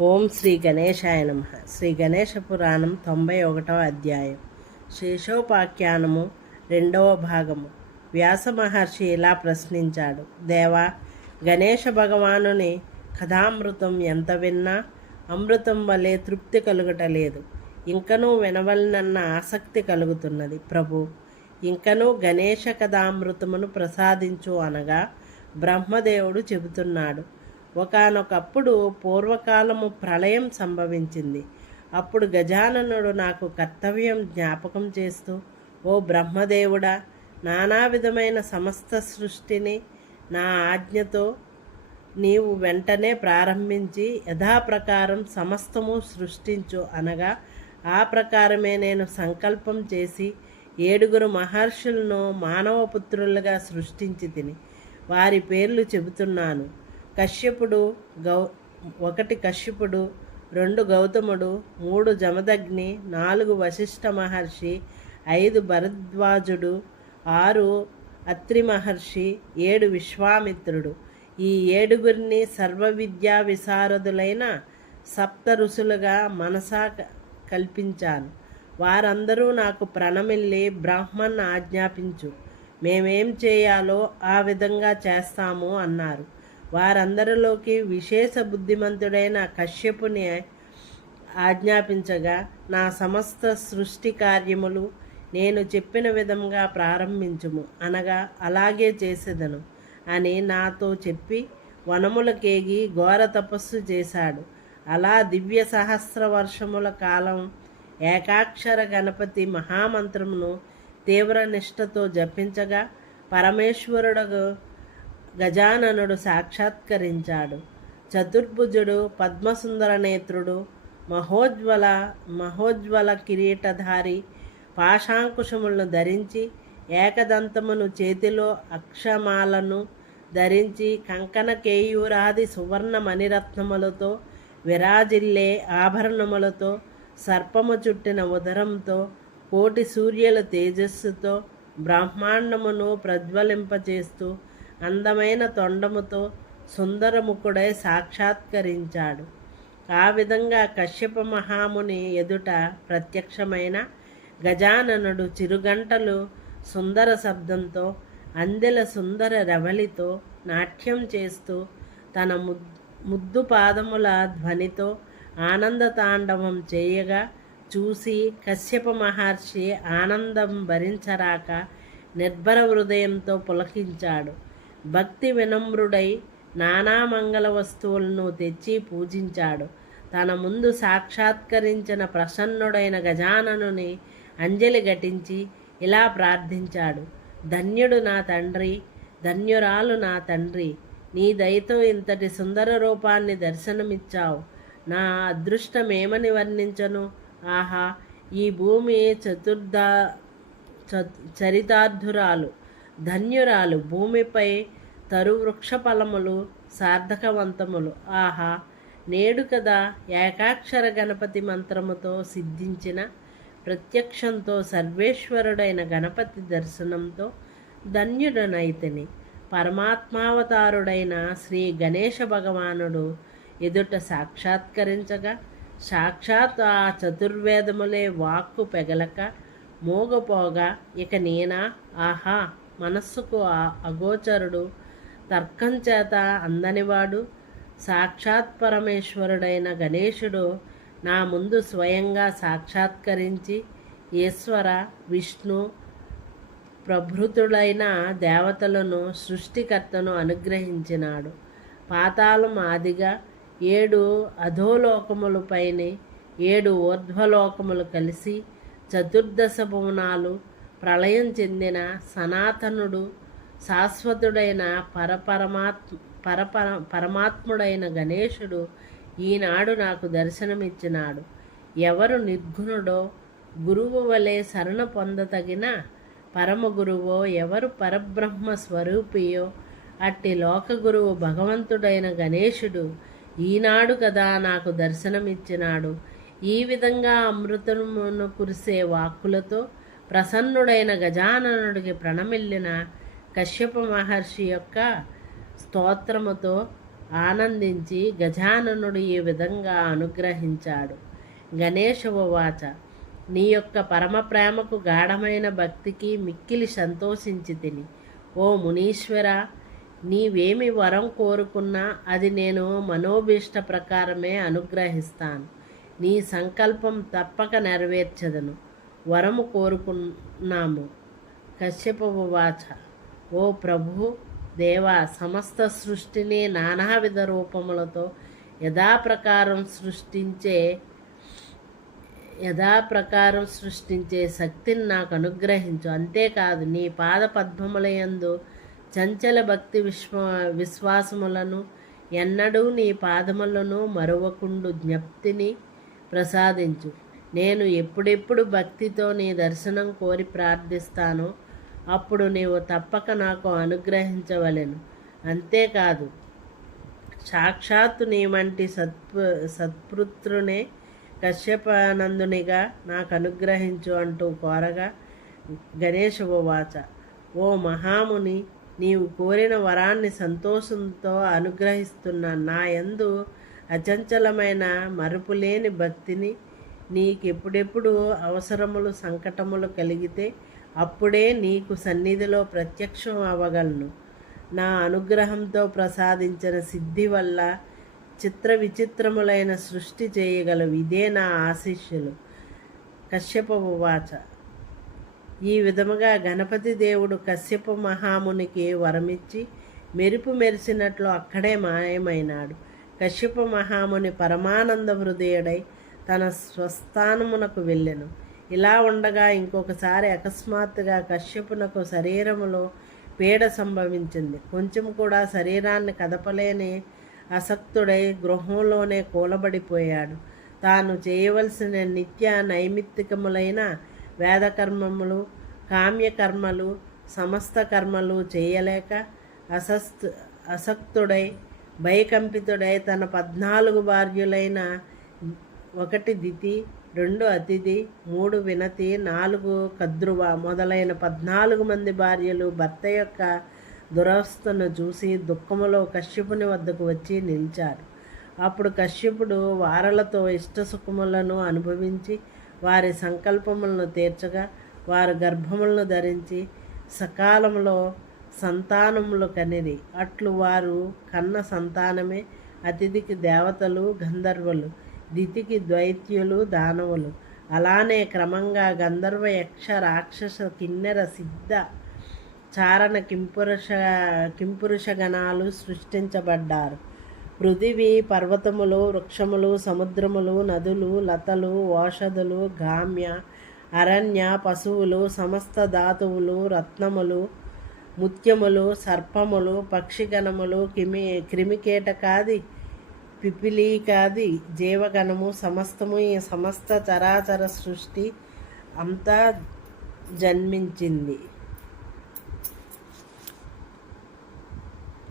ఓం శ్రీ గణేశాయ నమ. శ్రీ గణేశ పురాణం తొంభై ఒకటవ అధ్యాయం. శేషోపాఖ్యానము రెండవ భాగము. వ్యాస మహర్షి ఇలా ప్రశ్నించాడు. దేవా గణేశ భగవానుని కథామృతం ఎంత విన్నా అమృతం వలె తృప్తి కలుగటలేదు. ఇంకనూ వినవలనన్న ఆసక్తి కలుగుతున్నది. ప్రభు ఇంకనూ గణేశ కథామృతమును ప్రసాదించు అనగా బ్రహ్మదేవుడు చెబుతున్నాడు. ఒకానొకప్పుడు పూర్వకాలము ప్రళయం సంభవించింది. అప్పుడు గజాననుడు నాకు కర్తవ్యం జ్ఞాపకం చేస్తూ ఓ బ్రహ్మదేవుడా నానా విధమైన సమస్త సృష్టిని నా ఆజ్ఞతో నీవు వెంటనే ప్రారంభించి యథాప్రకారం సమస్తము సృష్టించు అనగా ఆ ప్రకారమే నేను సంకల్పం చేసి ఏడుగురు మహర్షులను మానవపుత్రులుగా సృష్టించి తిని వారి పేర్లు చెబుతున్నాను. కశ్యపుడు గౌ ఒకటి కశ్యపుడు రెండు గౌతముడు మూడు జమదగ్ని నాలుగు వశిష్ఠ మహర్షి ఐదు భరద్వాజుడు ఆరు అత్రి మహర్షి ఏడు విశ్వామిత్రుడు. ఈ ఏడుగురిని సర్వ విద్యా విశారదులైన సప్త ఋషులుగా మనసా క- కల్పించాను. వారందరూ నాకు ప్రణమిల్లి బ్రాహ్మణ్ ఆజ్ఞాపించు. మేమేం చేయాలో ఆ విధంగా చేస్తాము అన్నారు. వారందరిలోకి విశేష బుద్ధిమంతుడైన కశ్యపుని ఆజ్ఞాపించగా నా సమస్త సృష్టి కార్యములు నేను చెప్పిన విధంగా ప్రారంభించుము అనగా అలాగే చేసేదను అని నాతో చెప్పి వనములకేగి ఘోర తపస్సు చేశాడు. అలా దివ్య సహస్ర వర్షముల కాలం ఏకాక్షర గణపతి మహామంత్రమును తీవ్ర నిష్ఠతో జపించగా పరమేశ్వరుడు గజాననుడు సాక్షాత్కరించాడు. చతుర్భుజుడు పద్మసుందర నేత్రుడు మహోజ్వల మహోజ్వల కిరీటధారి పాశాంకుశములను ధరించి ఏకదంతమును చేతిలో అక్షమాలను ధరించి కంకణ కేయూరాది సువర్ణ మణిరత్నములతో విరాజిల్లే ఆభరణములతో సర్పము చుట్టిన ఉదరంతో కోటి సూర్యుల తేజస్సుతో బ్రహ్మాండమును ప్రజ్వలింపచేస్తూ అందమైన తొండముతో సుందరముఖుడై సాక్షాత్కరించాడు. ఆ విధంగా కశ్యప మహాముని ఎదుట ప్రత్యక్షమైన గజాననుడు చిరుగంటలు సుందర శబ్దంతో అందెల సుందర రవళితో నాట్యం చేస్తూ తన ముద్- ముద్దు పాదముల ధ్వనితో ఆనంద తాండవం చేయగా చూసి కశ్యప మహర్షి ఆనందం భరించరాక నిర్భర హృదయంతో పులకించాడు. భక్తి వినమ్రుడై నానా మంగళ వస్తువులను తెచ్చి పూజించాడు. తన ముందు సాక్షాత్కరించిన ప్రసన్నుడైన గజాననుని అంజలి ఘటించి ఇలా ప్రార్థించాడు. ధన్యుడు నా తండ్రి ధన్యురాలు నా తండ్రి నీ దయతో ఇంతటి సుందర రూపాన్ని దర్శనమిచ్చావు. నా అదృష్టమేమని వర్ణించను? ఆహా ఈ భూమి చతుర్థ చ- చరితార్థురాలు ధన్యురాలు. భూమిపై తరువృక్ష ఫలములు సార్థకవంతములు. ఆహా నేడు కదా ఏకాక్షర గణపతి మంత్రముతో సిద్ధించిన ప్రత్యక్షంతో సర్వేశ్వరుడైన గణపతి దర్శనంతో ధన్యుడనైతని. పరమాత్మావతారుడైన శ్రీ గణేశ భగవానుడు ఎదుట సాక్షాత్కరించగా సాక్షాత్ ఆ చతుర్వేదములే వాక్కు పెగలక మోగపోగా ఇక నేనా? ఆహా మనస్సుకు ఆ- అగోచరుడు తర్కం చేత అందనివాడు సాక్షాత్ పరమేశ్వరుడైన గణేశుడు నా ముందు స్వయంగా సాక్షాత్కరించి ఈశ్వర విష్ణు ప్రభృతుడైన దేవతలను సృష్టికర్తను అనుగ్రహించినాడు. పాతాళం ఆదిగా ఏడు అధోలోకములపైన ఏడు ఊర్ధ్వలోకములు కలిసి చతుర్దశ భువనాలు ప్రళయం చెందిన సనాతనుడు శాశ్వతుడైన పరపరమాత్మ పరపర పరమాత్ముడైన గణేశుడు ఈనాడు నాకు దర్శనమిచ్చినాడు. ఎవరు నిర్గుణుడో గురువు వలె శరణ పొందతగిన పరమ గురువో ఎవరు పరబ్రహ్మ స్వరూపియో అట్టి లోక గురువు భగవంతుడైన గణేశుడు ఈనాడు కదా నాకు దర్శనమిచ్చినాడు. ఈ విధంగా అమృతమును కురిసే వాక్కులతో ప్రసన్నుడైన గజాననుడికి ప్రణమిల్లిన కశ్యప మహర్షి యొక్క స్తోత్రముతో ఆనందించి గజాననుడు ఈ విధంగా అనుగ్రహించాడు. గణేశవాచ నీ యొక్క పరమ ప్రేమకు గాఢమైన భక్తికి మిక్కిలి సంతోషించి తిని. ఓ మునీశ్వర నీవేమి వరం కోరుకున్నా అది నేను మనోభీష్ట ప్రకారమే అనుగ్రహిస్తాను. నీ సంకల్పం తప్పక నెరవేర్చదను. వరము కోరుకున్నాము. కశ్యప వాచ ఓ ప్రభు దేవా సమస్త సృష్టిని నానావిధ రూపములతో యథాప్రకారం సృష్టించే యథాప్రకారం సృష్టించే శక్తిని నాకు అనుగ్రహించు. అంతేకాదు నీ పాద పద్మములయందు చంచల భక్తి విశ్వ విశ్వాసములను ఎన్నడూ నీ పాదములను మరువకుండు జ్ఞప్తిని ప్రసాదించు. నేను ఎప్పుడెప్పుడు భక్తితో నీ దర్శనం కోరి ప్రార్థిస్తానో అప్పుడు నీవు తప్పక నాకు అనుగ్రహించవలెను. అంతేకాదు సాక్షాత్తు నీ వంటి సత్పు సత్పుత్రునే కశ్యపానందునిగా నాకు అనుగ్రహించు అంటూ కోరగా గణేశవాచ ఓ మహాముని నీవు కోరిన వరాన్ని సంతోషంతో అనుగ్రహిస్తున్న నా యందు అచంచలమైన మరుపులేని భక్తిని నీకెప్పుడెప్పుడు అవసరములు సంకటములు కలిగితే అప్పుడే నీకు సన్నిధిలో ప్రత్యక్షం అవ్వగలను నా అనుగ్రహంతో ప్రసాదించిన సిద్ధి వల్ల చిత్ర విచిత్రములైన సృష్టి చేయగలవు. ఇదే నా ఆశీస్సులు. కశ్యప ఉవాచ ఈ విధముగా గణపతి దేవుడు కశ్యప మహామునికి వరమిచ్చి మెరుపు మెరిసినట్లు అక్కడే మాయమైనాడు. కశ్యప మహాముని పరమానంద హృదయుడై తన స్వస్థానమునకు వెళ్ళెను. ఇలా ఉండగా ఇంకొకసారి అకస్మాత్తుగా కశ్యపునకు శరీరములో పీడ సంభవించింది. కొంచెం కూడా శరీరాన్ని కదపలేని అసక్తుడై గృహంలోనే కూలబడిపోయాడు. తాను చేయవలసిన నిత్య నైమిత్తికములైన వేదకర్మములు కామ్యకర్మలు సమస్త కర్మలు చేయలేక అసస్త్ అసక్తుడై భయకంపితుడై తన పద్నాలుగు భార్యులైన ఒకటి దితి రెండు అతిథి మూడు వినతి నాలుగు కద్రువ మొదలైన పద్నాలుగు మంది భార్యలు భర్త యొక్క దురవస్థను చూసి దుఃఖములో కశ్యపుని వద్దకు వచ్చి నిలిచారు. అప్పుడు కశ్యపుడు వారలతో ఇష్టసుఖములను అనుభవించి వారి సంకల్పములను తీర్చగా వారు గర్భములను ధరించి సకాలంలో సంతానములు కనిరి. అట్లు వారు కన్న సంతానమే అతిథికి దేవతలు గంధర్వులు. దితికి ద్వైత్యులు దానవులు. అలానే క్రమంగా గంధర్వ యక్ష రాక్షస కిన్నెర సిద్ధ చారణ కింపురుష కింపురుష గణాలు సృష్టించబడ్డారు. పృథివీ పర్వతములు వృక్షములు సముద్రములు నదులు లతలు ఓషధులు గామ్య అరణ్య పశువులు సమస్త ధాతువులు రత్నములు ముత్యములు సర్పములు పక్షిగణములు కిమి క్రిమికీటకాది పిపిలీకాది జీవగణము సమస్తము ఈ సమస్త చరాచర సృష్టి అంతా జన్మించింది.